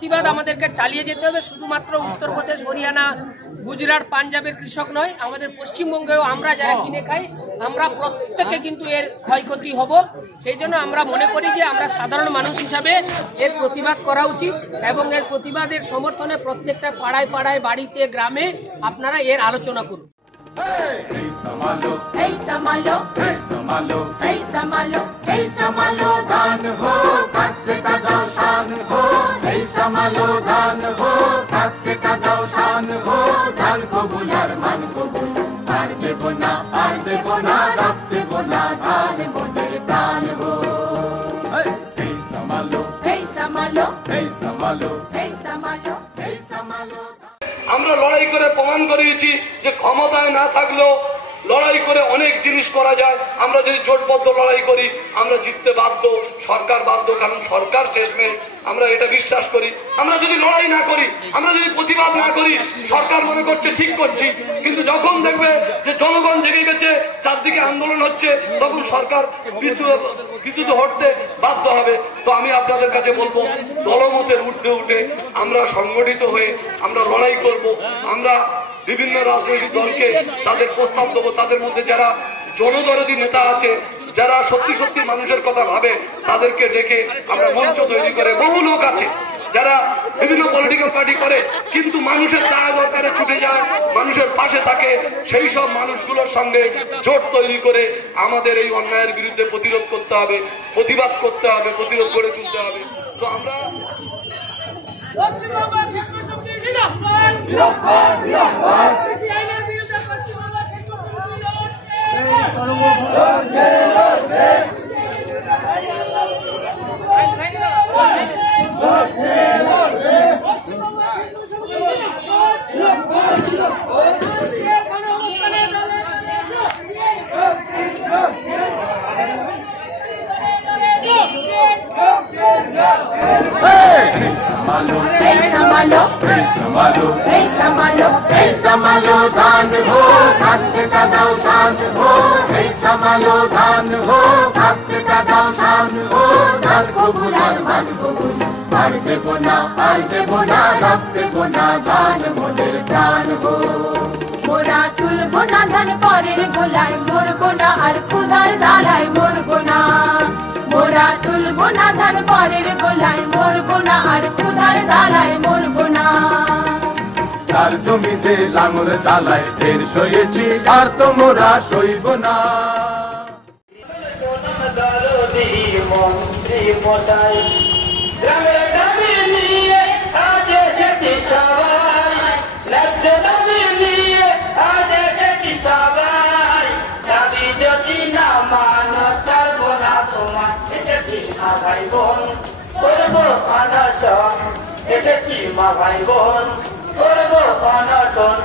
প্রতিবাদ আমাদেরকে চালিয়ে যেতে হবে। শুধুমাত্র উত্তরপ্রদেশ, হরিয়ানা, গুজরাট, পাঞ্জাবের কৃষক নয়, আমাদের পশ্চিমবঙ্গেও আমরা যারা কিনে খাই, আমরা প্রত্যেকে কিন্তু এর ক্ষয়ক্ষতি হব। সেই জন্য আমরা মনে করি যে আমরা সাধারণ মানুষ হিসাবে এর প্রতিবাদ করা উচিত এবং এর প্রতিবাদের সমর্থনে প্রত্যেকটা পাড়ায় পাড়ায়, বাড়িতে, গ্রামে আপনারা এর আলোচনা করুন। আমরা লড়াই করে প্রমাণ করিয়েছি যে ক্ষমতায় না থাকলেও লড়াই করে অনেক জিনিস করা যায়। আমরা যদি জোটবদ্ধ লড়াই করি আমরা জিততে বাধ্য, সরকার বাধ্য, কারণ সরকার শেষমেশ, আমরা এটা বিশ্বাস করি। আমরা যদি লড়াই না করি, আমরা যদি প্রতিবাদ না করি, সরকার মনে করছে ঠিক করছি, কিন্তু যখন দেখবে যে জনগণ জেগে গেছে, চারদিকে আন্দোলন হচ্ছে, তখন সরকার পিছু হটতে বাধ্য হবে। তো আমি আপনাদের কাছে বলবো, দলমতের ঊর্ধ্বে উঠে আমরা সংগঠিত হয়ে আমরা লড়াই করব। আমরা বিভিন্ন রাজনৈতিক দলকে তাদের প্রস্তাব দেবো, তাদের মধ্যে যারা জনদরদী নেতা আছে, যারা সত্যি সত্যি মানুষের কথা ভাবে, তাদেরকে দেখে আমরা মঞ্চ তৈরি করে, বহু লোক আছে যারা বিভিন্ন পলিটিক্যাল পার্টি করে কিন্তু মানুষের দায় দরকারে ছুটে যায়, মানুষের পাশে থাকে, সেই সব মানুষগুলোর সঙ্গে জোট তৈরি করে আমাদের এই অন্যায়ের বিরুদ্ধে প্রতিরোধ করতে হবে, প্রতিবাদ করতে হবে, প্রতিরোধ গড়ে তুলতে হবে। তো আমরা সামালো ধান হো কাস্তে দাও শান হো, এই সামালো ধান হো কাস্তে দাও শান হো, ধান কবুল আর মান কবুল, আর দেব না রাখ দেব না, ধান মোদের প্রাণ হো। মোরা তুলবো না ধান পরের গোলায়, মরবো না আর ক্ষুধার জ্বালায় মরবো না। মোরা তুলবো না ধান পরের গোলায়, মরবো না আর ক্ষুধার জ্বালায় মরবো না। তার জমিতে লাঙল চালায় ফের সয়েছি, আর তো মোরা সইব না। ভাই বোন করবো অনশন, এসেছি মা ভাই বোন করবো অনশন।